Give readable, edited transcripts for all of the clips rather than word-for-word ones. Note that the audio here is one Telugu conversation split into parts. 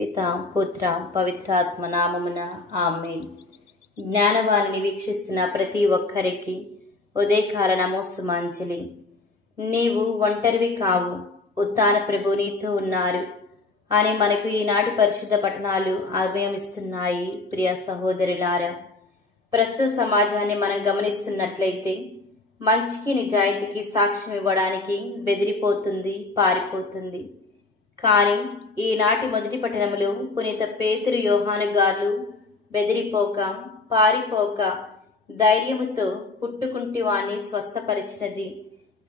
పిత పుత్ర పవిత్రాత్మ నామమున ఆమేన్. జ్ఞానవాణిని వీక్షిస్తున్న ప్రతి ఒక్కరికి ఉదయకాల నమోసుమాంజలి. నీవు ఒంటరివి కావు, ఉత్థాన ప్రభు నీతో ఉన్నారు అని మనకు ఈనాటి పరిశుద్ధ పఠనాలు అభయమిస్తున్నాయి. ప్రియ సహోదరులారా, ప్రస్తుత సమాజాన్ని మనం గమనిస్తున్నట్లయితే మంచికి నిజాయితీకి సాక్ష్యం ఇవ్వడానికి బెదిరిపోతుంది, పారిపోతుంది. కానీ ఈనాటి మొదటి పట్టణములో పునీత పేతురు యోహాను గారు బెదిరిపోక, పారిపోక ధైర్యముతో పుట్టుకుంటి వాణ్ణి స్వస్థపరిచినది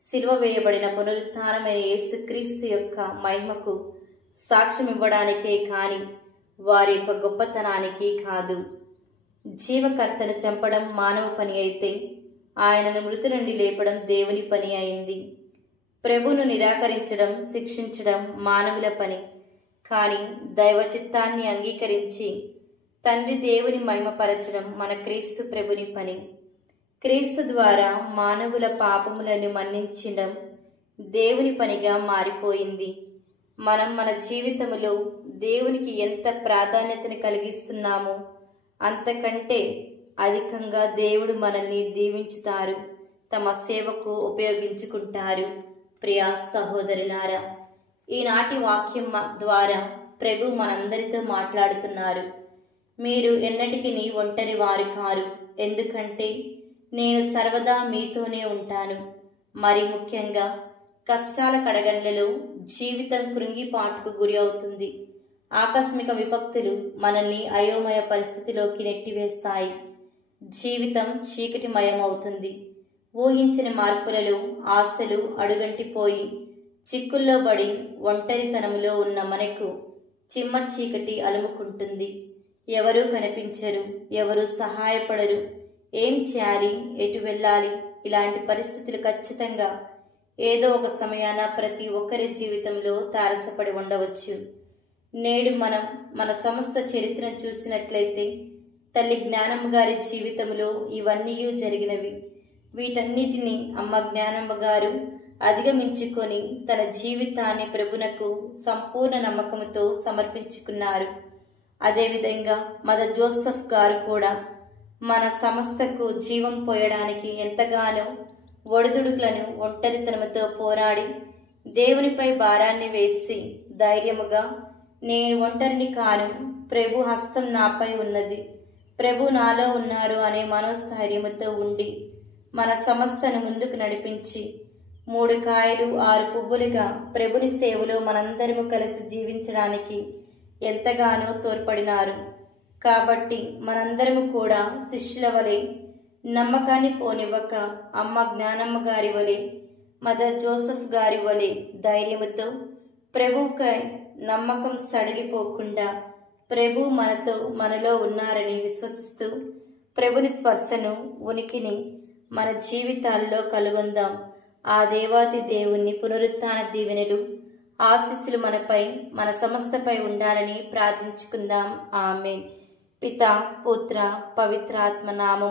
సిలువ వేయబడిన పునరుత్థానమైన యేసుక్రీస్తు యొక్క మహిమకు సాక్ష్యం ఇవ్వడానికే కాని వారి యొక్క గొప్పతనానికి కాదు. జీవకర్తను చంపడం మానవ పని అయితే ఆయనను మృతి నుండి లేపడం దేవుని పని అయింది. ప్రభువును నిరాకరించడం, శిక్షించడం మానవుల పని. కానీ దైవ చిత్తాన్ని అంగీకరించి తండ్రి దేవుని మహిమపరచడం మన క్రీస్తు ప్రభుని పని. క్రీస్తు ద్వారా మానవుల పాపములను మన్నించడం దేవుని పనిగా మారిపోయింది. మనం మన జీవితంలో దేవునికి ఎంత ప్రాధాన్యతను కలిగిస్తున్నామో అంతకంటే అధికంగా దేవుడు మనల్ని దీవించుతారు, తమ సేవకు ఉపయోగించుకుంటారు. ప్రియ సహోదరులారా, ఈనాటి వాక్యం ద్వారా ప్రభు మనందరితో మాట్లాడుతున్నారు. మీరు ఎన్నటికీ ఒంటరి వారు కారు, ఎందుకంటే నేను సర్వదా మీతోనే ఉంటాను. మరి ముఖ్యంగా కష్టాల కడగండ్లలో జీవితం కృంగిపాటుకు గురి అవుతుంది. ఆకస్మిక విపత్తులు మనల్ని అయోమయ పరిస్థితిలోకి నెట్టివేస్తాయి. జీవితం చీకటిమయం అవుతుంది. ఊహించిన మార్పులలో ఆశలు అడుగంటిపోయి చిక్కుల్లో పడి ఒంటరితనంలో ఉన్న మనకు చిమ్మ చీకటి అలుముకుంటుంది. ఎవరూ కనిపించరు, ఎవరూ సహాయపడరు. ఏం చేయాలి, ఎటు వెళ్ళాలి? ఇలాంటి పరిస్థితులు ఖచ్చితంగా ఏదో ఒక సమయాన ప్రతి ఒక్కరి జీవితంలో తారసపడి ఉండవచ్చు. నేడు మనం మన సమస్త చరిత్రను చూసినట్లయితే తల్లి జ్ఞానమ్మ గారి జీవితంలో ఇవన్నీ జరిగినవి. వీటన్నిటినీ అమ్మ జ్ఞానమ్మ గారు అధిగమించుకొని తన జీవితాన్ని ప్రభునకు సంపూర్ణ నమ్మకంతో సమర్పించుకున్నారు. అదేవిధంగా మదర్ జోసెఫ్ గారు కూడా మన సంస్థకు జీవం పోయడానికి ఎంతగానో ఒడిదుడుకులను ఒంటరితనంతో పోరాడి దేవునిపై భారాన్ని వేసి ధైర్యముగా నేను ఒంటరిని కాను, ప్రభు హస్తం నాపై ఉన్నది, ప్రభు నాలో ఉన్నారు అనే మనోస్థైర్యముతో ఉండి మన సంస్థను ముందుకు నడిపించి 3 కాయలు 6 పువ్వులుగా ప్రభుని సేవలో మనందరము కలిసి జీవించడానికి ఎంతగానో తోడ్పడినారు. కాబట్టి మనందరము కూడా శిష్యుల వలె నమ్మకాన్ని పోనివ్వక అమ్మ జ్ఞానమ్మ గారి వలె, మదర్ జోసెఫ్ గారి వలె ధైర్యముతో ప్రభువుకై నమ్మకం సడిలిపోకుండా ప్రభు మనలో ఉన్నారని విశ్వసిస్తూ ప్రభుని స్పర్శను, ఉనికిని మన జీవితాల్లో కలుగొందాం. ఆ దేవాతి దేవుని పునరుత్థాన దీవెనలు, ఆశీస్సులు మనపై, మన సమస్తపై ఉండాలని ప్రార్థించుకుందాం. ఆమేన్. పిత పుత్ర పవిత్రాత్మ నామం